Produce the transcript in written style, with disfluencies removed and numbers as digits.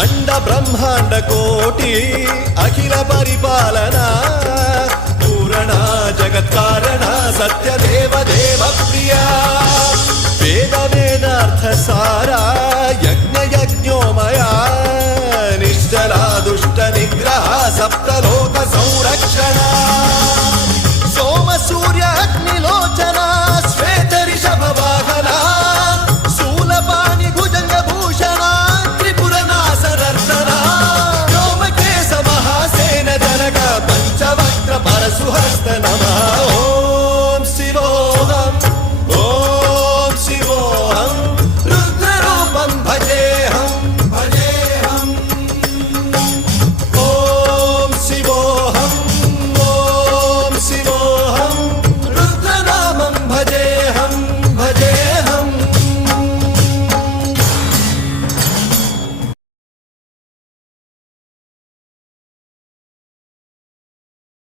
అండ బ్రహ్మాండ కోటి అఖిల పరిపాలన పూరణ జగత్కారణ సత్యదేవ దేవ ప్రియ వేద వేదార్థ సారా యజ్ఞ యజ్ఞోమయ